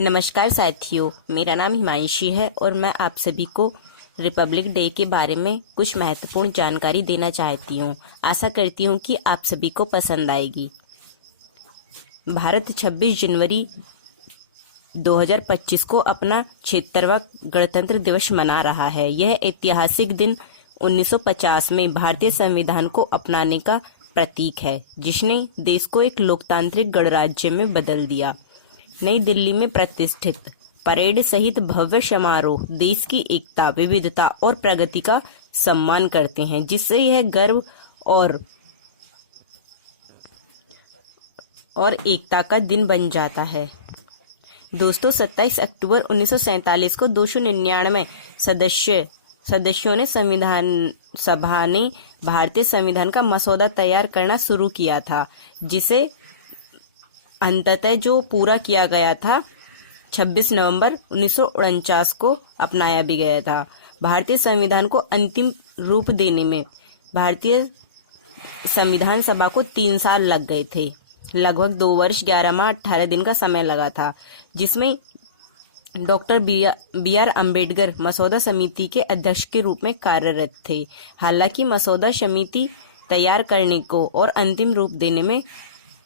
नमस्कार साथियों, मेरा नाम हिमांशी है और मैं आप सभी को रिपब्लिक डे के बारे में कुछ महत्वपूर्ण जानकारी देना चाहती हूँ। आशा करती हूँ कि आप सभी को पसंद आएगी। भारत 26 जनवरी 2025 को अपना 76वां गणतंत्र दिवस मना रहा है। यह ऐतिहासिक दिन 1950 में भारतीय संविधान को अपनाने का प्रतीक है, जिसने देश को एक लोकतांत्रिक गणराज्य में बदल दिया। नई दिल्ली में प्रतिष्ठित परेड सहित भव्य समारोह देश की एकता, विविधता और प्रगति का सम्मान करते हैं, जिससे यह गर्व और एकता का दिन बन जाता है। दोस्तों, 27 अक्टूबर 1947 को 299 सदस्यों ने संविधान सभा ने भारतीय संविधान का मसौदा तैयार करना शुरू किया था, जिसे अंततः जो पूरा किया गया था 26 नवंबर 1949 को अपनाया भी गया था। भारतीय संविधान को अंतिम रूप देने में भारतीय संविधान सभा को 3 साल लग गए थे। लगभग 2 वर्ष 11 माह 18 दिन का समय लगा था, जिसमें डॉक्टर बी.आर. अम्बेडकर मसौदा समिति के अध्यक्ष के रूप में कार्यरत थे। हालांकि मसौदा समिति तैयार करने को और अंतिम रूप देने में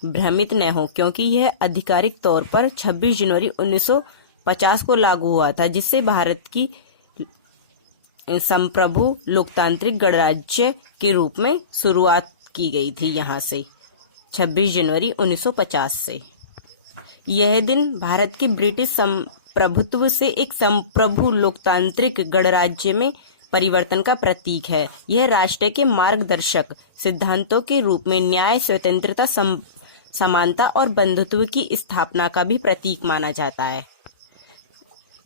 भ्रमित न हो, क्योंकि यह आधिकारिक तौर पर 26 जनवरी 1950 को लागू हुआ था, जिससे भारत की संप्रभु लोकतांत्रिक गणराज्य के रूप में शुरुआत की गई थी। यहाँ से 26 जनवरी 1950 से यह दिन भारत के ब्रिटिश संप्रभुत्व से एक संप्रभु लोकतांत्रिक गणराज्य में परिवर्तन का प्रतीक है। यह राष्ट्र के मार्गदर्शक सिद्धांतों के रूप में न्याय, स्वतंत्रता, समानता और बंधुत्व की स्थापना का भी प्रतीक माना जाता है।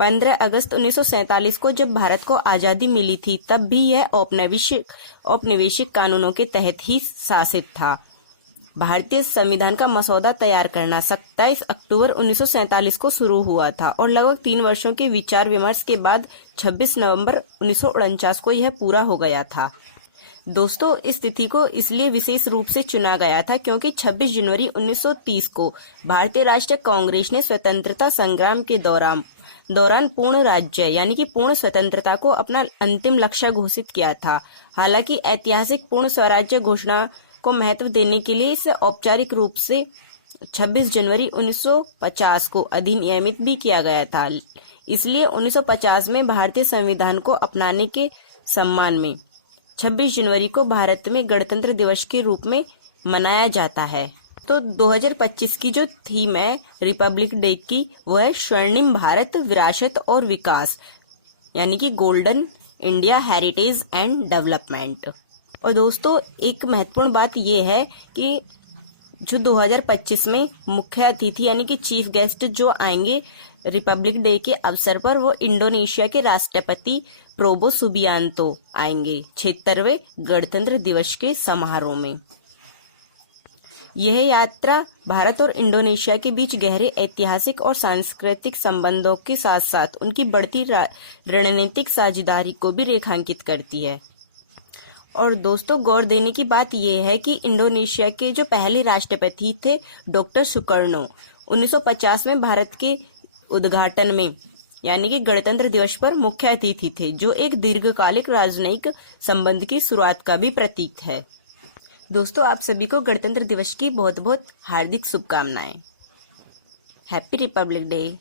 15 अगस्त 1947 को जब भारत को आजादी मिली थी, तब भी यह औपनिवेशिक कानूनों के तहत ही शासित था। भारतीय संविधान का मसौदा तैयार करना 27 अक्टूबर 1947 को शुरू हुआ था और लगभग 3 वर्षों के विचार विमर्श के बाद 26 नवंबर 1949 को यह पूरा हो गया था। दोस्तों, इस तिथि को इसलिए विशेष रूप से चुना गया था क्योंकि 26 जनवरी 1930 को भारतीय राष्ट्रीय कांग्रेस ने स्वतंत्रता संग्राम के दौरान पूर्ण राज्य यानी कि पूर्ण स्वतंत्रता को अपना अंतिम लक्ष्य घोषित किया था। हालांकि ऐतिहासिक पूर्ण स्वराज्य घोषणा को महत्व देने के लिए इसे औपचारिक रूप से 26 जनवरी 1950 को अधिनियमित भी किया गया था। इसलिए 1950 में भारतीय संविधान को अपनाने के सम्मान में 26 जनवरी को भारत में गणतंत्र दिवस के रूप में मनाया जाता है। तो 2025 की जो थीम है रिपब्लिक डे की, वो है स्वर्णिम भारत, विरासत और विकास, यानी कि golden India, heritage and development. और दोस्तों, एक महत्वपूर्ण बात ये है कि जो 2025 में मुख्य अतिथि यानी कि चीफ गेस्ट जो आएंगे रिपब्लिक डे के अवसर पर, वो इंडोनेशिया के राष्ट्रपति प्रोबो सुबियांतो आएंगे 76वें गणतंत्र दिवस के समारोह में। यह यात्रा भारत और इंडोनेशिया के बीच गहरे ऐतिहासिक और सांस्कृतिक संबंधों के साथ साथ उनकी बढ़ती रणनीतिक साझेदारी को भी रेखांकित करती है। और दोस्तों, गौर देने की बात यह है कि इंडोनेशिया के जो पहले राष्ट्रपति थे डॉक्टर सुकर्णो 1950 में भारत के उद्घाटन में यानी कि गणतंत्र दिवस पर मुख्य अतिथि थे, जो एक दीर्घकालिक राजनयिक संबंध की शुरुआत का भी प्रतीक है। दोस्तों, आप सभी को गणतंत्र दिवस की बहुत बहुत हार्दिक शुभकामनाएं। Happy Republic day.